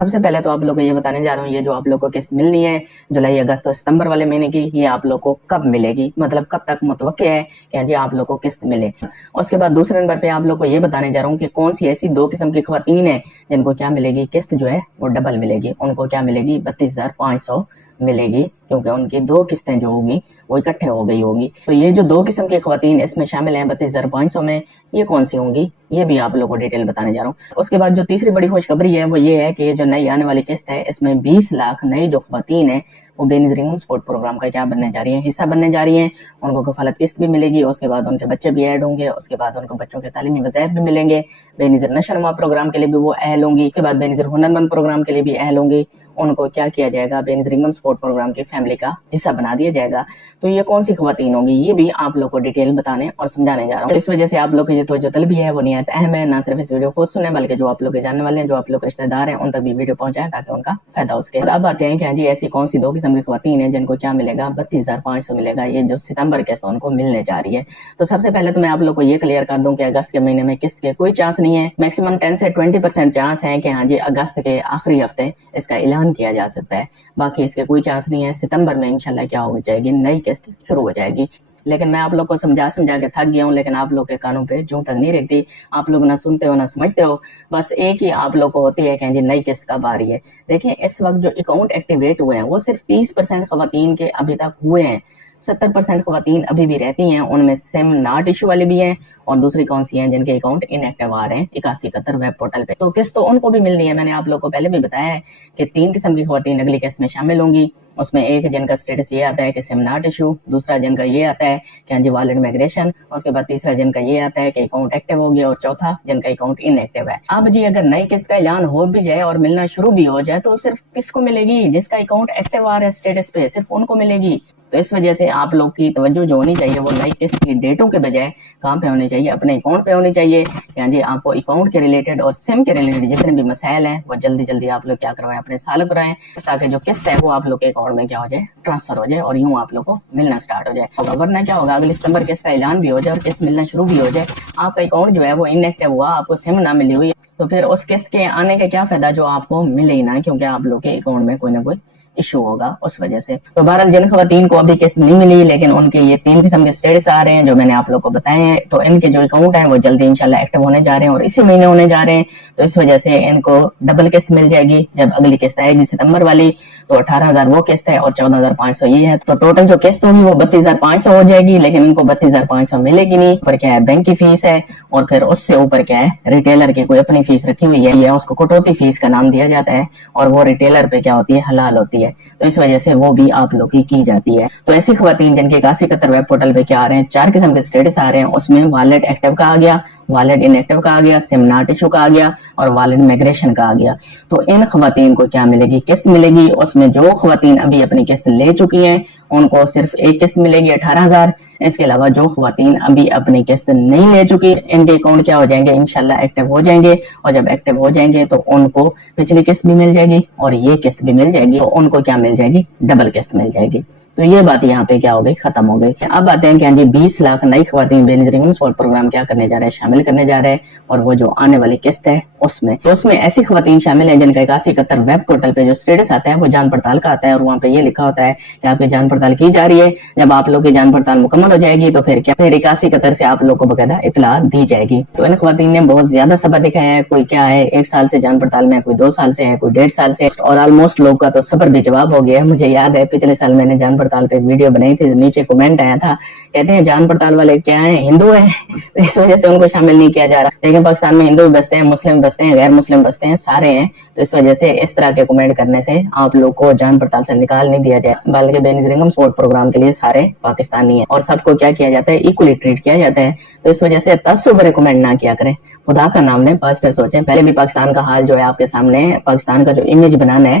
سب سے پہلے تو آپ لوگ کو یہ بتانے جا رہا ہوں، یہ جو آپ لوگ کو قسط ملنی ہے جولائی اگست اور ستمبر والے مہینے کی، یہ آپ لوگ کو کب ملے گی، مطلب کب تک متوقع ہے کہ جی آپ لوگ کو قسط ملے۔ اس کے بعد دوسرے نمبر پہ آپ لوگ کو یہ بتانے جا رہا ہوں کہ کون سی ایسی دو قسم کی خواتین ہیں جن کو کیا ملے گی، قسط جو ہے وہ ڈبل ملے گی، ان کو کیا ملے گی 32,500 ملے گی، کیونکہ ان کی دو قسطیں جو ہوگی وہ اکٹھے ہو گئی ہوگی۔ تو یہ جو دو قسم کی خواتین اس میں شامل ہیں 32,500 میں، یہ کون سی ہوں گی، یہ بھی آپ لوگوں کو ڈیٹیل بتانے جا رہا ہوں۔ اس کے بعد جو تیسری بڑی خوشخبری ہے وہ یہ ہے کہ جو نئی آنے والی قسط ہے اس میں 20 لاکھ نئی جو خواتین ہیں وہ بے نظیر انکم سپورٹ پروگرام کا کیا بننے جا رہی ہیں، حصہ بننے جا رہی ہیں۔ ان کو کفالت قسط بھی ملے گی، اس کے بعد ان کے بچے بھی ایڈ ہوں گے، اس کے بعد ان کو بچوں کے تعلیمی وظائف بھی ملیں گے، بے نظیر نشو و نما پروگرام کے لیے بھی وہ اہل ہوں گی، اس کے بعد بے نظیر ہنرمند پروگرام کے لیے بھی اہل ہوں گی۔ ان کو کیا کیا جائے گا، بے نظیر انکم سپورٹ پروگرام کی فیملی کا حصہ بنا دیا جائے گا۔ تو یہ کون سی خواتین ہوں گی، یہ بھی آپ لوگ کو ڈیٹیل بتانے اور سمجھانے جا رہا ہوں۔ اس وجہ سے آپ لوگ کی یہ توجہ طلبی ہے وہ نہایت اہم ہے، نہ صرف اس ویڈیو کو سنیں بلکہ جو آپ لوگ کے جاننے والے ہیں، جو آپ لوگ کے رشتہ دار ہیں، ان تک بھی ویڈیو پہنچائیں تاکہ ان کا فائدہ ہو سکے۔ اب آتے ہیں کہ جی ایسی کون سی دو قسم کی خواتین ہیں جن کو کیا ملے گا، 32,500 ملے گا، یہ جو ستمبر کے ان کو ملنے جا رہی ہے۔ تو سب سے پہلے تو میں آپ لوگ کو یہ کلیئر کر دوں کہ اگست کے مہینے میں قسط کے کوئی چانس نہیں ہے، میکسیمم 10 سے 20% چانس ہے کہ ہاں جی اگست کے آخری ہفتے اس کا اعلان کیا جا سکتا ہے، باقی اس کے کوئی چانس نہیں ہے۔ ستمبر میں انشاءاللہ کیا ہو جائے گی، نئی قسط شروع ہو جائے گی۔ لیکن میں آپ لوگ کو سمجھا کے تھک گیا ہوں، لیکن آپ لوگ کے کانوں پہ جوں تک نہیں رہتی، آپ لوگ نہ سنتے ہو نہ سمجھتے ہو، بس ایک ہی آپ لوگ کو ہوتی ہے کہ جی نئی قسط کب آ رہی ہے۔ دیکھیں اس وقت جو اکاؤنٹ ایکٹیویٹ ہوئے ہیں وہ صرف 30% خواتین کے ابھی تک ہوئے ہیں، 70% خواتین ابھی بھی رہتی ہیں، ان میں سم ناٹ ایشو والی بھی ہیں، اور دوسری کون سی ہیں جن کے اکاؤنٹ ان ایکٹیو آ رہے ہیں 8171 ویب پورٹل پہ۔ تو قسط تو ان کو بھی ملنی ہے، میں نے آپ لوگ کو پہلے بھی بتایا ہے کہ 3 قسم کی خواتین اگلی قسط میں شامل ہوں گی۔ اس میں ایک جن کا سٹیٹس یہ آتا ہے کہ سم ناٹ ایشو، دوسرا جن کا یہ آتا ہے کہ جی والڈ میگریشن، اس کے بعد تیسرا جن کا یہ آتا ہے کہ اکاؤنٹ ایکٹیو ہو گیا، اور چوتھا جن کا اکاؤنٹ ان ایکٹیو ہے۔ اب جی اگر نئی قسط کا اعلان ہو بھی جائے اور ملنا شروع بھی ہو جائے تو صرف کس کو ملے گی، جس کا اکاؤنٹ ایکٹیو آ رہا ہے سٹیٹس پہ، صرف ان کو ملے گی۔ تو اس وجہ سے آپ لوگ کی توجہ جو ہونی چاہیے وہ نئی قسط کی ڈیٹوں کے بجائے کہاں پہ ہونی چاہیے، اپنے اکاؤنٹ پہ ہونی چاہیے۔ یعنی جی آپ کو اکاؤنٹ کے ریلیٹڈ اور سم کے ریلیٹڈ جتنے بھی مسائل ہیں وہ جلدی جلدی آپ لوگ کیا کروائیں، اپنے سالو کرائیں، تاکہ جو قسط ہے وہ آپ لوگ کے اکاؤنٹ میں کیا ہو جائے، ٹرانسفر ہو جائے، اور یوں آپ لوگ کو ملنا سٹارٹ ہو جائے۔ ورنہ کیا ہوگا، اگلی ستمبر قسط کا اعلان بھی ہو جائے اور قسط ملنا شروع بھی ہو جائے، آپ کا اکاؤنٹ جو ہے وہ ان ایکٹیو ہوا، آپ کو سم نہ ملی ہوئی، تو پھر اس قسط کے آنے کا کیا فائدہ جو آپ کو ملے ہی نہ، کیونکہ آپ لوگ کے اکاؤنٹ میں کوئی نہ کوئی ایشو ہوگا اس وجہ سے۔ تو بہرحال جن خواتین کو ابھی قسط نہیں ملی لیکن ان کے یہ 3 قسم کے سٹیٹس آ رہے ہیں جو میں نے آپ لوگ کو بتائے ہیں، تو ان کے جو اکاؤنٹ ہیں وہ جلدی انشاءاللہ ایکٹیو ہونے جا رہے ہیں اور اسی مہینے ہونے جا رہے ہیں۔ تو اس وجہ سے ان کو ڈبل قسط مل جائے گی، جب اگلی قسط آئے گی ستمبر والی تو 18,000 وہ قسط ہے اور 14,500 یہ ہے، تو ٹوٹل جو قسط ہوگی وہ 32,500 ہو جائے گی، لیکن ان کو 32,500 ملے گی نہیں۔ اوپر کیا ہے بینک کی فیس ہے، اور پھر اس سے اوپر کیا ہے ریٹیلر کی کوئی اپنی فیس رکھی ہوئی ہے، اس کو کٹوتی فیس کا نام دیا جاتا ہے، اور وہ ریٹیلر پہ کیا ہوتی ہے، حلال ہوتی ہے، تو اس وجہ سے وہ بھی آپ لوگ کی جاتی ہے۔ تو ایسی خواتین جن کے 8171 ویب پورٹل پہ کیا آ رہے ہیں، 4 قسم کے سٹیٹس آ رہے ہیں، اس میں والڈ ایکٹیو کا آ گیا، والڈ ان ایکٹیو کا آ گیا، سم ناٹ ایشو کا آ گیا، اور والڈ میگریشن کا آ گیا۔ تو ان خواتین کو کیا ملے گی، قسط ملے گی۔ اس میں جو خواتین ابھی اپنی قسط لے چکی ہیں ان کو صرف ایک قسط ملے گی 18,000۔ اس کے علاوہ جو خواتین ابھی اپنی قسط نہیں لے چکی ان کے اکاؤنٹ کیا ہو جائیں گے، انشاءاللہ ایکٹیو ہو جائیں گے، اور جب ایکٹیو ہو جائیں گے تو ان کو پچھلی قسط بھی مل جائے گی اور یہ قسط بھی مل جائے گی، تو ان کو کیا مل جائے گی، ڈبل قسط مل جائے گی۔ تو یہ بات یہاں پہ کیا ہو گئی، ختم ہو گئی۔ اب آتے ہیں کہ جی 20 لاکھ نئی خواتین بے نظیر انکم سپورٹ پروگرام کیا کرنے جا رہے ہیں، شامل کرنے جا رہے ہیں، اور وہ جو آنے والی قسط ہے اس میں ایسی خواتین شامل ہیں جن کا 8171 ویب پورٹل پہ جو سٹیٹس آتا ہے وہ جان پڑتال کا آتا ہے، اور وہاں پہ یہ لکھا ہوتا ہے کہ آپ کی جان پڑتال کی جا رہی ہے۔ جب آپ لوگ کی جان پڑتال مکمل ہو جائے گی تو پھر 8171 سے آپ لوگ کو باقاعدہ اطلاع دی جائے گی۔ تو ان خواتین نے بہت زیادہ صبر دکھایا ہے، کوئی کیا ہے 1 سال سے جان پڑتال میں، کوئی 2 سال سے ہے، کوئی 1.5 سال سے، اور آلموسٹ لوگ کا تو صبر بھی جواب ہو گیا ہے۔ مجھے یاد ہے پچھلے سال میں نے جان پڑتال پہ ویڈیو بنائی تھی، نیچے کمنٹ آیا تھا، کہتے ہیں جان پڑتال والے کیا ہیں، ہندو ہیں، اس وجہ سے ان کو شامل نہیں کیا جا رہا۔ لیکن پاکستان میں ہندو بھی بستے ہیں، مسلم بستے ہیں، غیر مسلم بستے ہیں، سارے ہیں، تو اس وجہ سے اس طرح کے کمنٹ کرنے سے آپ لوگ کو جان پڑتال سے نکال نہیں دیا جائے، بلکہ بے نظیر انکم سپورٹ پروگرام کے لیے سارے پاکستانی ہیں اور سب کو کیا کیا جاتا ہے، ایکولی ٹریٹ کیا جاتا ہے۔ تو اس وجہ سے تعصب بھرے کمنٹ نہ کیا کریں، خدا کا نام لیں، پازیٹیو سوچیں۔ پہلے بھی پاکستان کا حال جو ہے آپ کے سامنے ہے، پاکستان کا جو امیج بنانا ہے